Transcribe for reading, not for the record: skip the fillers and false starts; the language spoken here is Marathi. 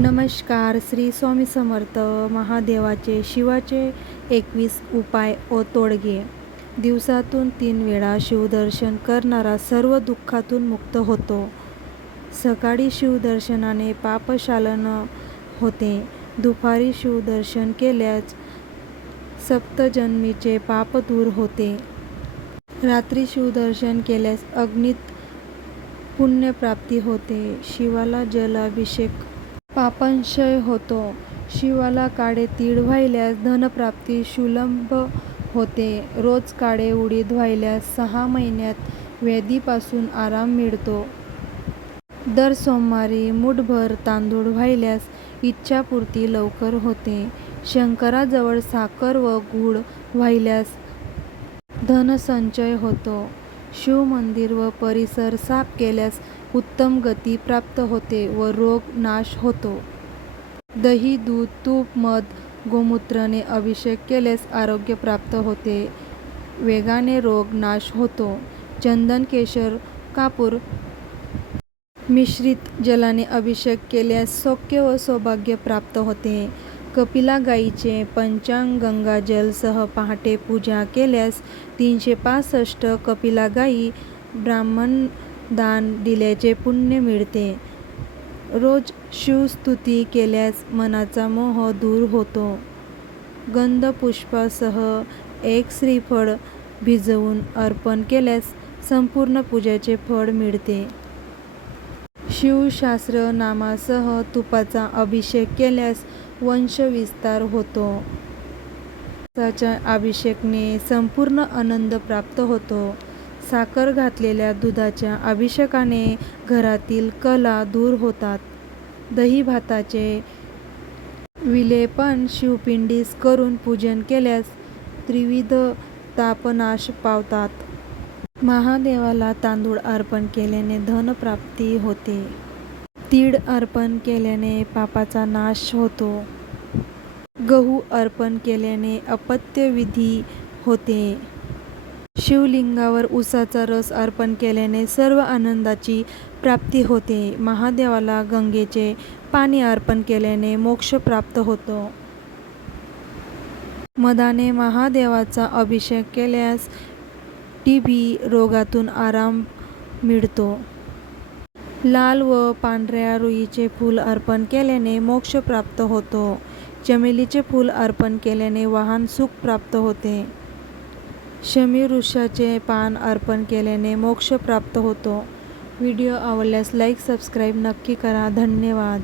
नमस्कार. श्री स्वामी समर्थ. महादेवाचे शिवाचे 21 उपाय व तोडगे. दिवसातून 3 वेळा शिवदर्शन करणारा सर्व दुःखातून मुक्त होतो. सकाळी शिवदर्शनाने पापशालन होते. दुपारी शिवदर्शन केल्यास सप्तजन्मीचे पाप दूर होते. रात्री शिवदर्शन केल्यास अगणित पुण्यप्राप्ती होते. शिवाला जलाभिषेक पापक्षय होतो. शिवाला काळे तीळ वाहिल्यास धनप्राप्ती सुलभ होते. रोज काळे उडीद वाहिल्यास 6 महिन्यात व्याधीपासून आराम मिळतो. दर सोमवारी मूठभर तांदूळ वाहिल्यास इच्छापूर्ती लवकर होते. शंकराजवळ साखर व गूळ वाहिल्यास धनसंचय होतो. शिवमंदिर व परिसर साफ केल्यास उत्तम गती प्राप्त होते व रोग नाश होतो. दही, दूध, तूप, मध, गोमूत्राने अभिषेक केल्यास आरोग्य प्राप्त होते. वेगाने रोग नाश होतो. चंदन, केशर, कापूर मिश्रित जलाने अभिषेक केल्यास सौख्य व सौभाग्य प्राप्त होते. कपिला गायीचे पंचांग गंगाजल सह पहाटे पूजा केल्यास 365 कपिला गायी ब्राह्मण दान दिल्याचे पुण्य मिळते. रोज शिवस्तुती केल्यास मनाचा मोह दूर होतो. गंधपुष्पासह 1 श्रीफळ भिजवून अर्पण केल्यास संपूर्ण पूजेचे फळ मिळते. शिवशास्त्र नामासह तुपाचा अभिषेक केल्यास वंशविस्तार होतो. तुपाच्या अभिषेकाने संपूर्ण आनंद प्राप्त होतो. साखर घातलेल्या दुधाच्या अभिषेकाने घरातील कलह दूर होतात. दही भाताचे विलेपन शिवपिंडीस करून पूजन केल्यास त्रिविध तापनाश पावतात. महादेवाला तांदूळ अर्पण केल्याने धनप्राप्ती होते. तीळ अर्पण केल्याने पापाचा नाश होतो. गहू अर्पण केल्याने अपत्यविधी होते. शिवलिंगावर उसाचा रस अर्पण केल्याने सर्व आनंदाची प्राप्ती होते. महादेवाला गंगेचे पाणी अर्पण केल्याने मोक्ष प्राप्त होतो. मधाने महादेवाचा अभिषेक केल्यास टीबी रोगातून आराम मिळतो. लाल व पांढऱ्या रुईचे फूल अर्पण केल्याने मोक्ष प्राप्त होतो. चमेलीचे फूल अर्पण केल्याने वाहन सुख प्राप्त होते. शमी वृक्षाचे पान अर्पण केल्याने मोक्ष प्राप्त होतो. व्हिडिओ आवडल्यास लाईक, सबस्क्राईब नक्की करा. धन्यवाद.